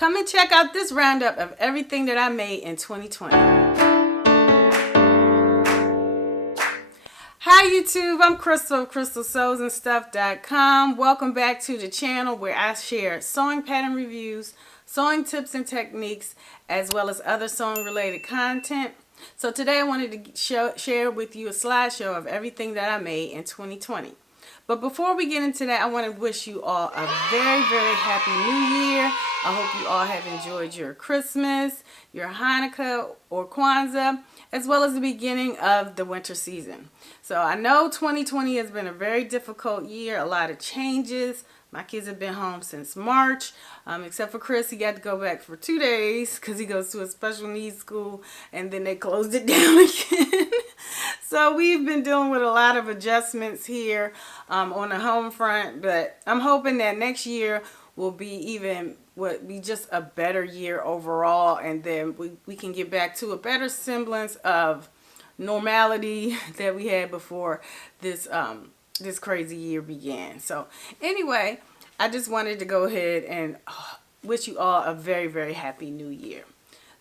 Come and check out this roundup of everything that I made in 2020. Hi YouTube, I'm Crystal of Crystalsewsandstuff.com. Welcome back to the channel where I share sewing pattern reviews, sewing tips and techniques, as well as other sewing related content. So today I wanted to share with you a slideshow of everything that I made in 2020. But before we get into that, I want to wish you all a very, very happy new year. I hope you all have enjoyed your Christmas, your Hanukkah or Kwanzaa, as well as the beginning of the winter season. So I know 2020 has been a very difficult year, a lot of changes. My kids have been home since March, except for Chris. He got to go back for 2 days because he goes to a special needs school, and then they closed it down again. So we've been dealing with a lot of adjustments here on the home front, but I'm hoping that next year will be just a better year overall, and then we can get back to a better semblance of normality that we had before this crazy year began. So anyway, I just wanted to go ahead and wish you all a very, very happy new year.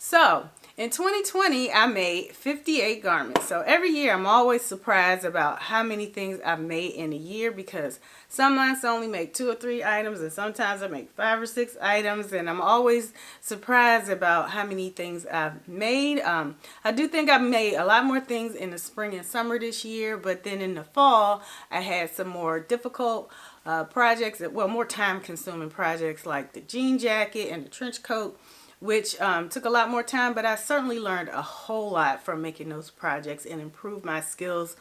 So in 2020, I made 58 garments. So every year I'm always surprised about how many things I've made in a year, because some months I only make 2 or 3 items, and sometimes I make 5 or 6 items, and I'm always surprised about how many things I've made. I do think I've made a lot more things in the spring and summer this year, but then in the fall I had some more difficult projects, well, more time consuming projects like the jean jacket and the trench coat, which took a lot more time, but I certainly learned a whole lot from making those projects and improved my skills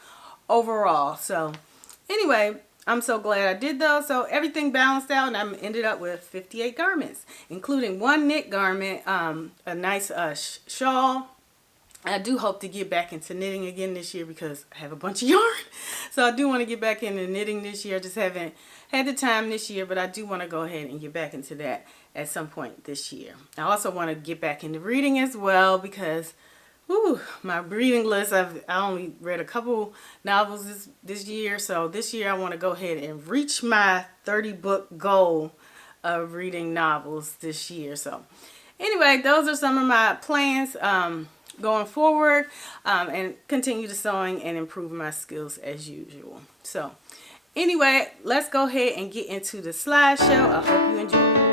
overall. So anyway, I'm so glad I did those. So everything balanced out, and I ended up with 58 garments, including 1 knit garment, a nice shawl. I do hope to get back into knitting again this year because I have a bunch of yarn. So I do want to get back into knitting this year. I just haven't had the time this year, but I do want to go ahead and get back into that at some point this year. I also want to get back into reading as well because, my reading list, I only read a couple novels this year. So this year I want to go ahead and reach my 30-book goal of reading novels this year. So anyway, those are some of my plans going forward, and continue to sewing and improve my skills as usual. So anyway, let's go ahead and get into the slideshow. I hope you enjoy it.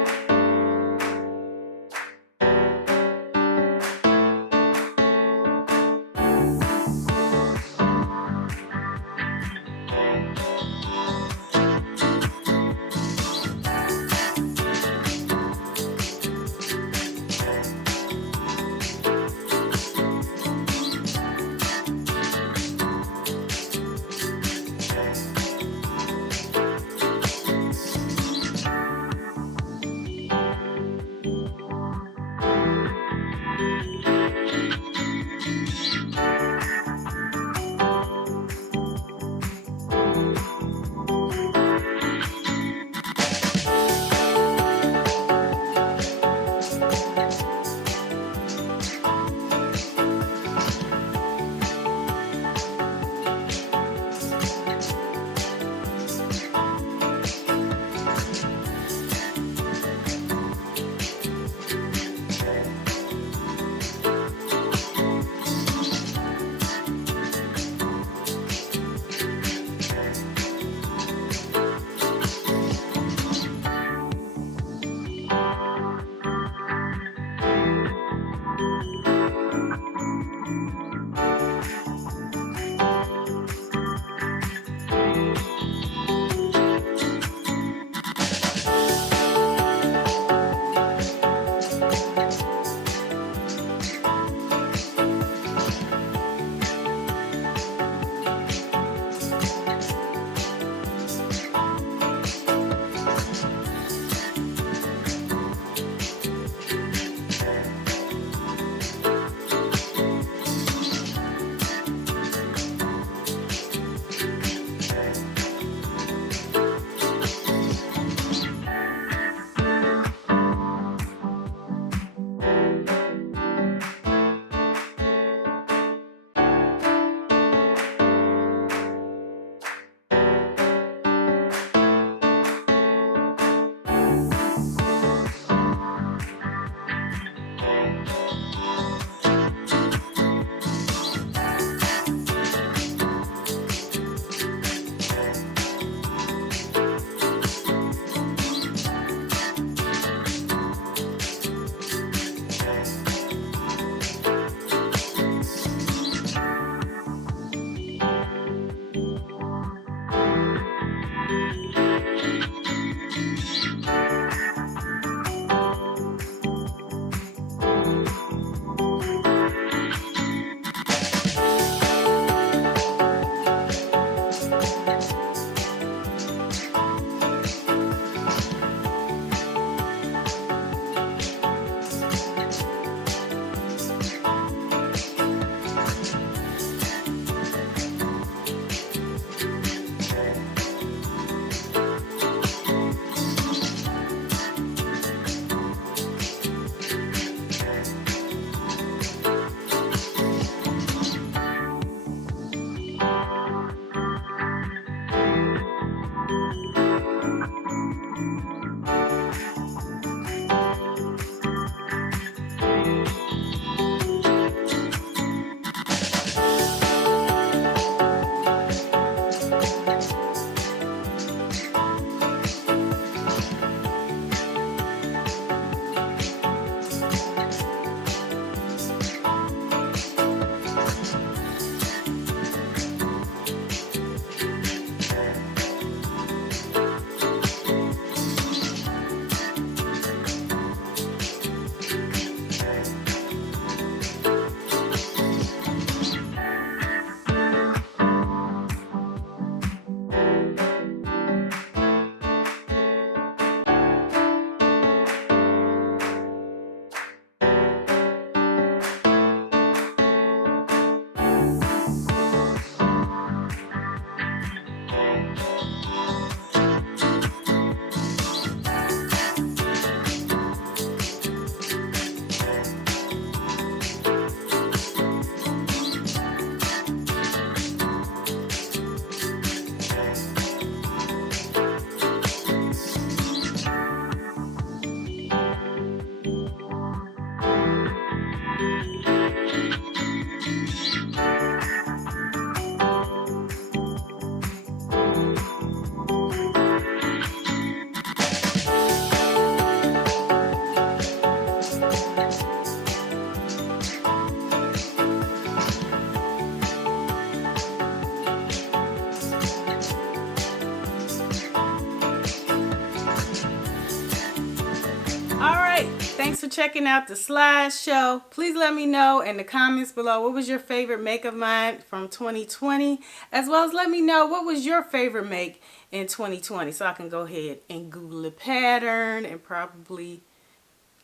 Thanks for checking out the slideshow. Please let me know in the comments below what was your favorite make of mine from 2020, as well as let me know what was your favorite make in 2020 so I can go ahead and Google the pattern and probably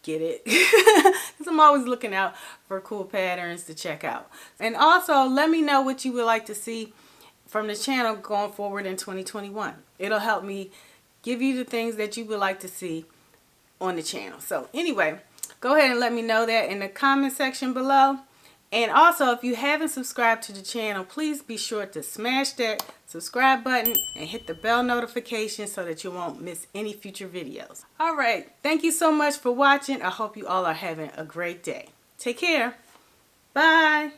get it, because I'm always looking out for cool patterns to check out. And also let me know what you would like to see from the channel going forward in 2021. It'll help me give you the things that you would like to see on the channel. So anyway, go ahead and let me know that in the comment section below. And also, if you haven't subscribed to the channel, please be sure to smash that subscribe button and hit the bell notification so that you won't miss any future videos. All right, thank you so much for watching. I hope you all are having a great day. Take care. Bye.